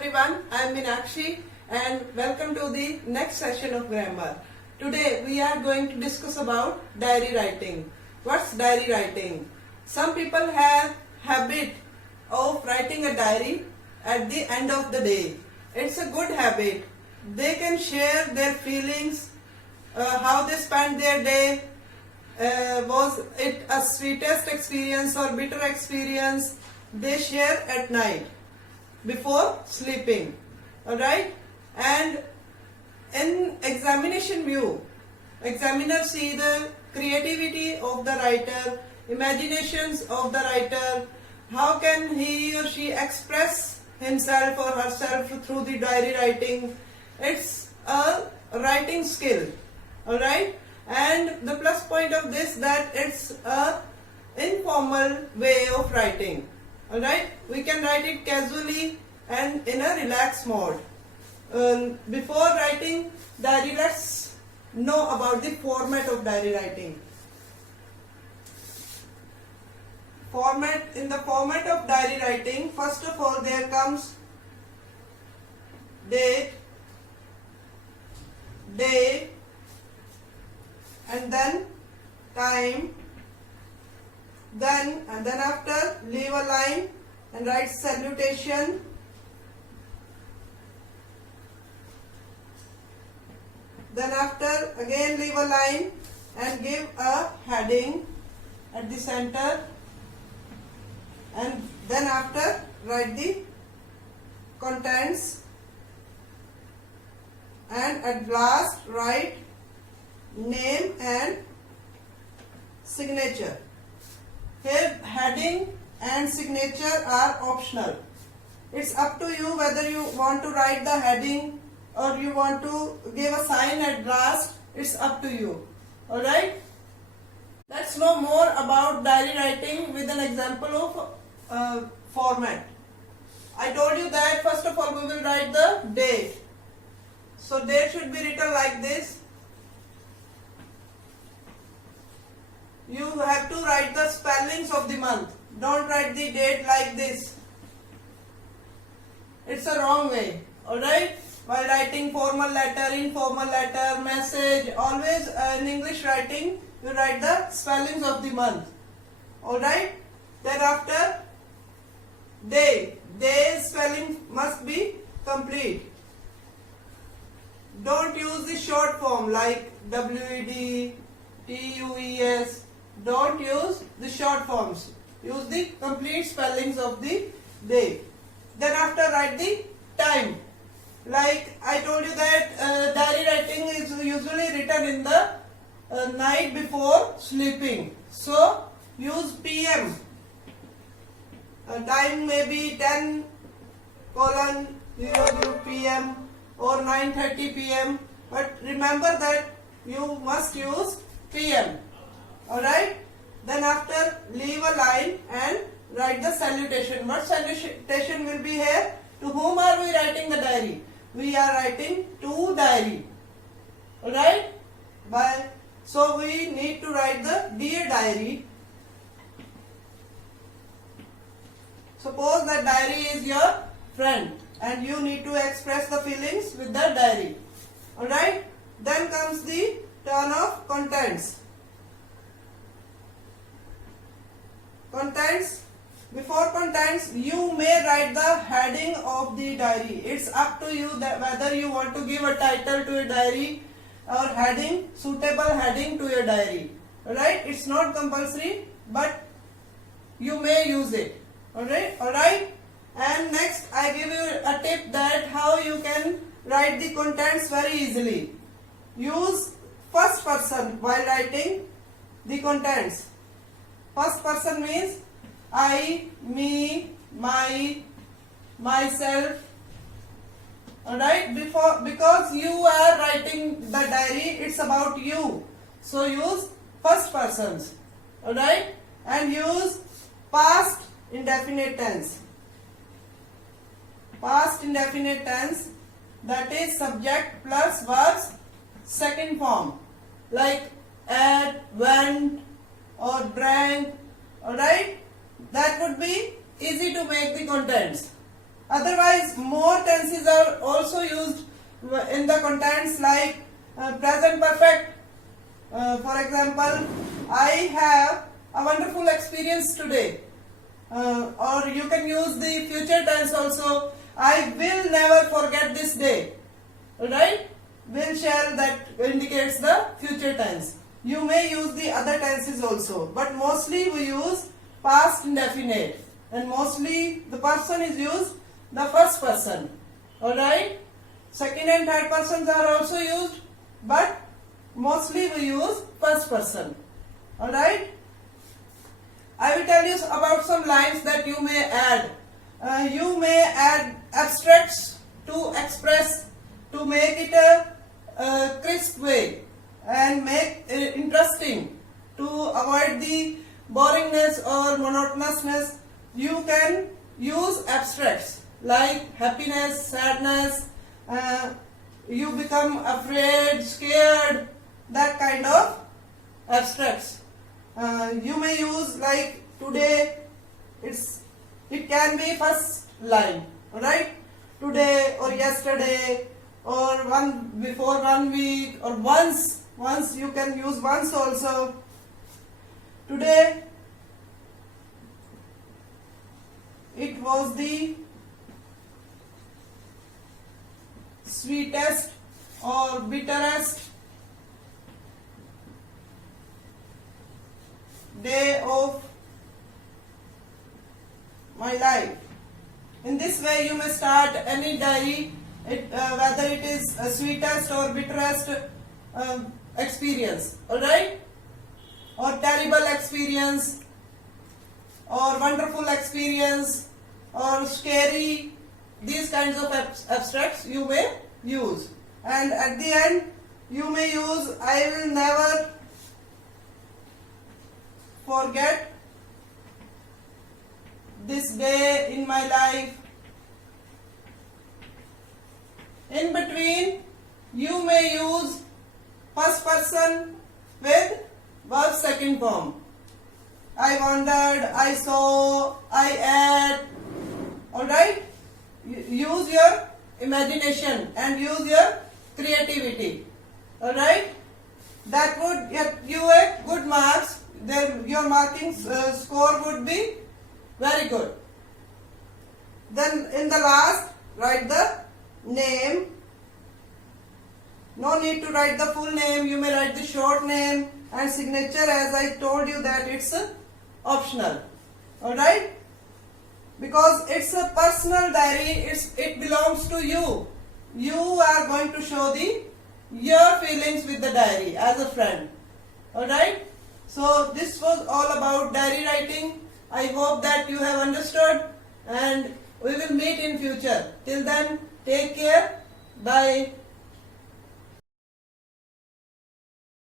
everyone, I am Meenakshi and welcome to the next session of grammar. Today we are going to discuss about diary writing. What's diary writing? Some people have habit of writing a diary at the end of the day. It's a good habit. They can share their feelings, how they spent their day, was it a sweetest experience or bitter experience. They share at night before sleeping, alright. And in examination view, examiner see the creativity of the writer, imaginations of the writer, how can he or she express himself or herself through the diary writing. It's a writing skill, alright. And the plus point of this that it's a informal way of writing, alright. We can write it casually and in a relaxed mode. Before writing diary, let's know about the format of diary writing. In the format of diary writing, first of all there comes date, day, and then time, then after leave a line and write salutation, then after again leave a line and give a heading at the center, and then after write the contents, and at last write name and signature. Here heading and signature are optional. It's up to you whether you want to write the heading or you want to give a sign at last. It's up to you, alright. Let's know more about diary writing with an example of format. I told you that first of all we will write the date. So date should be written like this. You have to write the spellings of the month. Don't write the date like this. It's a wrong way, alright. While writing formal letter, informal letter, message, always in English writing, you write the spellings of the month, alright. Thereafter, day. Day spelling must be complete. Don't use the short form like WED, TUES. Don't use the short forms. Use the complete spellings of the day. Then after write the time. Like I told you that diary writing is usually written in the night before sleeping. So use PM. Time may be 10:00 PM or 9:30 PM. But remember that you must use PM. Alright. Then after leave a line and write the salutation. What salutation will be here? To whom are we writing the diary? We are writing to diary. Alright? So we need to write the dear diary. Suppose that diary is your friend and you need to express the feelings with the diary. Alright? Then comes the turn of contents. Contents. Before contents, you may write the heading of the diary. It's up to you that whether you want to give a title to your diary or heading, suitable heading to your diary. Alright? It's not compulsory, but you may use it. Alright? And next I give you a tip that how you can write the contents very easily. Use first person while writing the contents. First person means I, me, my, myself. Alright, because you are writing the diary, it's about you. So use first persons. Alright, and use past indefinite tense. Past indefinite tense, that is subject plus verbs second form, like ate, went, or drank. Alright, that would be easy to make the contents. Otherwise, more tenses are also used in the contents like present perfect. For example, I have a wonderful experience today. Or you can use the future tense also. I will never forget this day. Alright? Will shall, that indicates the future tense. You may use the other tenses also, but mostly we use past indefinite, and mostly the person is used the first person. Alright? Second and third persons are also used, but mostly we use first person. Alright? I will tell you about some lines that you may add. You may add abstracts to express, to make it a crisp way and make it interesting, to avoid the boringness or monotonousness. You can use abstracts like happiness, sadness, you become afraid, scared, that kind of abstracts. You may use like today, it can be first line, alright? Today or yesterday or before 1 week or once you can use once also. Today it was the sweetest or bitterest day of my life. In this way you may start any diary, whether it is a sweetest or bitterest experience, alright? Or terrible experience, or wonderful experience, or scary, these kinds of abstracts you may use. And at the end you may use I will never forget this day in my life. In between you may use first person with verb second form. I wondered, I saw, I ate. Alright? Use your imagination and use your creativity. Alright? That would get you a good marks. Your marking score would be very good. Then in the last, write the name. No need to write the full name. You may write the short name and signature, as I told you that it's optional. Alright? Because it's a personal diary, it belongs to you. You are going to show your feelings with the diary as a friend. Alright? So this was all about diary writing. I hope that you have understood, and we will meet in future. Till then, take care. Bye.